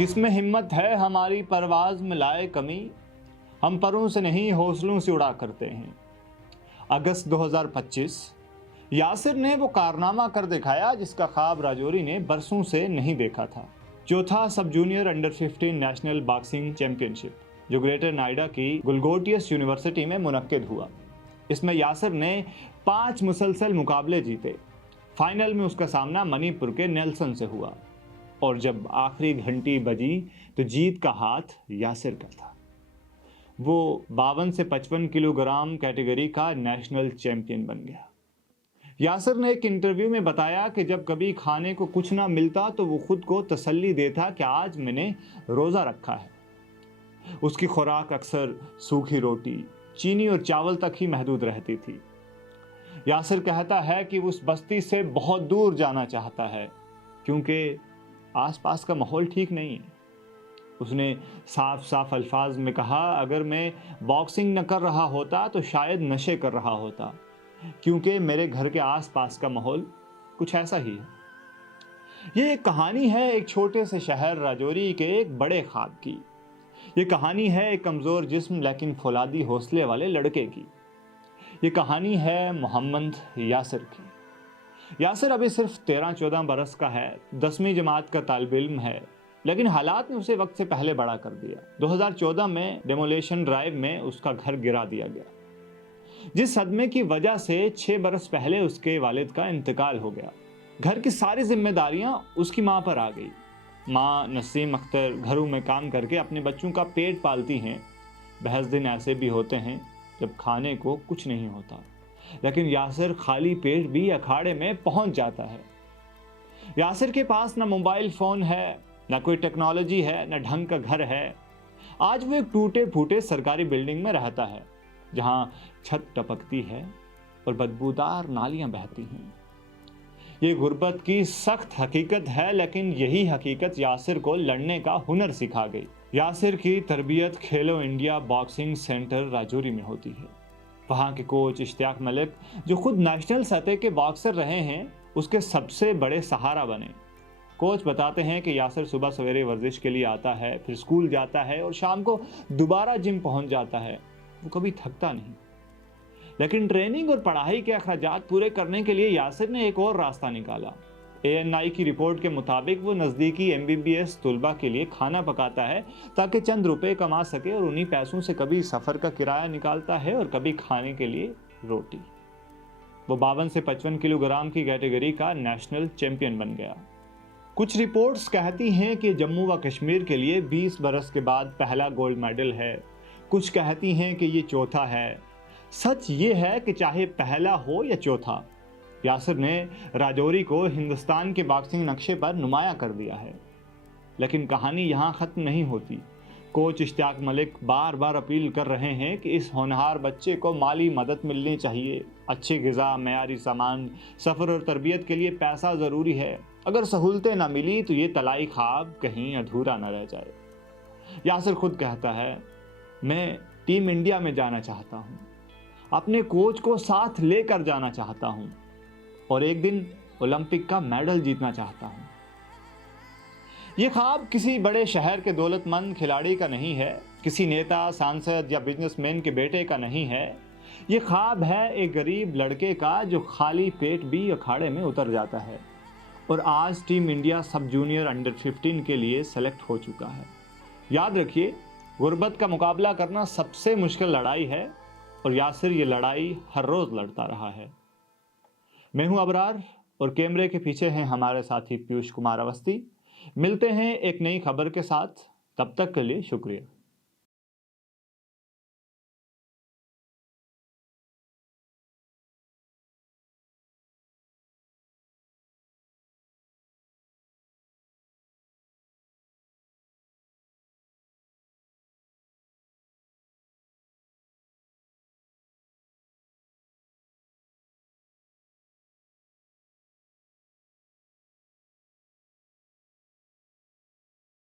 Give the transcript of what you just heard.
किसमें हिम्मत है हमारी परवाज में लाए कमी, हम परों से नहीं हौसलों से उड़ा करते हैं। अगस्त 2025 यासिर ने वो कारनामा कर दिखाया जिसका ख्वाब राजौरी ने बरसों से नहीं देखा था। चौथा सब junior under 15 national boxing championship जो ग्रेटर नोएडा की गुलगोटियस यूनिवर्सिटी में मुनक्किद हुआ। इसमें यासिर ने 5 मुसलसल मुकाबले जीते। फाइनल में उसका सामना मणिपुर के नेल्सन से हुआ और जब आखिरी घंटी बजी तो जीत का हाथ यासिर का था। वो 52 से 55 किलोग्राम कैटेगरी का नेशनल चैंपियन बन गया। यासिर ने एक इंटरव्यू में बताया कि जब कभी खाने को कुछ ना मिलता तो वो खुद को तसल्ली देता कि आज मैंने रोज़ा रखा है। उसकी खुराक अक्सर सूखी रोटी, चीनी और चावल तक ही महदूद रहती थी। यासिर कहता है कि वो उस बस्ती से बहुत दूर जाना चाहता है क्योंकि आसपास का माहौल ठीक नहीं है। उसने साफ साफ अल्फाज में कहा, अगर मैं बॉक्सिंग न कर रहा होता तो शायद नशे कर रहा होता, क्योंकि मेरे घर के आसपास का माहौल कुछ ऐसा ही है। ये एक कहानी है एक छोटे से शहर राजौरी के एक बड़े ख्वाब की। ये कहानी है एक कमज़ोर जिस्म लेकिन फौलादी हौसले वाले लड़के की। ये कहानी है मोहम्मद यासिर की। यासिर अभी सिर्फ 13-14 बरस का है, 10वीं जमात का तालिब इल्म है, लेकिन हालात ने उसे वक्त से पहले बड़ा कर दिया। 2014 में डेमोलेशन ड्राइव में उसका घर गिरा दिया गया, जिस सदमे की वजह से 6 बरस पहले उसके वालिद का इंतकाल हो गया। घर की सारी जिम्मेदारियां उसकी माँ पर आ गई। माँ नसीम अख्तर घरों में काम करके अपने बच्चों का पेट पालती हैं। बहस दिन ऐसे भी होते हैं जब खाने को कुछ नहीं होता, लेकिन यासिर खाली पेट भी अखाड़े में पहुंच जाता है। यासिर के पास ना मोबाइल फ़ोन है, ना कोई टेक्नोलॉजी है, ना ढंग का घर है। आज वो एक टूटे फूटे सरकारी बिल्डिंग में रहता है जहां छत टपकती है और बदबूदार नालियां बहती हैं। ये गुर्बत की सख्त हकीकत है, लेकिन यही हकीकत यासिर को लड़ने का हुनर सिखा गई। यासिर की तरबियत खेलो इंडिया बॉक्सिंग सेंटर राजौरी में होती है। वहाँ के कोच इश्तियाक मलिक, जो खुद नेशनल सतह के बॉक्सर रहे हैं, उसके सबसे बड़े सहारा बने। कोच बताते हैं कि यासिर सुबह सवेरे वर्जिश के लिए आता है, फिर स्कूल जाता है और शाम को दोबारा जिम पहुंच जाता है। वो कभी थकता नहीं, लेकिन ट्रेनिंग और पढ़ाई के अखराजात पूरे करने के लिए यासिर ने एक और रास्ता निकाला। ANI की रिपोर्ट के मुताबिक वो नज़दीकी MBBS तुलबा के लिए खाना पकाता है ताकि चंद रुपए कमा सके और उन्हीं पैसों से कभी सफ़र का किराया निकालता है और कभी खाने के लिए रोटी। वो 52 से 55 किलोग्राम की कैटेगरी का नेशनल चैंपियन बन गया। कुछ रिपोर्ट्स कहती हैं कि जम्मू व कश्मीर के लिए 20 बरस के बाद पहला गोल्ड मेडल है। कुछ कहती हैं कि ये चौथा है। सच ये है कि चाहे पहला हो या चौथा, यासिर ने राजौरी को हिंदुस्तान के बॉक्सिंग नक्शे पर नुमाया कर दिया है। लेकिन कहानी यहाँ ख़त्म नहीं होती। कोच इश्तियाक मलिक बार बार अपील कर रहे हैं कि इस होनहार बच्चे को माली मदद मिलनी चाहिए। अच्छी ग़िज़ा, मयारी सामान, सफ़र और तरबियत के लिए पैसा ज़रूरी है। अगर सहूलतें ना मिली तो ये तलाई ख्वाब कहीं अधूरा न रह जाए। यासिर खुद कहता है, मैं टीम इंडिया में जाना चाहता हूँ, अपने कोच को साथ लेकर जाना चाहता हूँ और एक दिन ओलंपिक का मेडल जीतना चाहता हूँ। ये ख्वाब किसी बड़े शहर के दौलतमंद खिलाड़ी का नहीं है, किसी नेता, सांसद या बिजनेसमैन के बेटे का नहीं है। ये ख्वाब है एक गरीब लड़के का जो खाली पेट भी अखाड़े में उतर जाता है और आज टीम इंडिया सब जूनियर अंडर 15 के लिए सेलेक्ट हो चुका है। याद रखिए, गुर्बत का मुकाबला करना सबसे मुश्किल लड़ाई है और यासिर ये लड़ाई हर रोज़ लड़ता रहा है। मैं हूं अबरार और कैमरे के पीछे हैं हमारे साथी पीयूष कुमार अवस्थी। मिलते हैं एक नई खबर के साथ, तब तक के लिए शुक्रिया।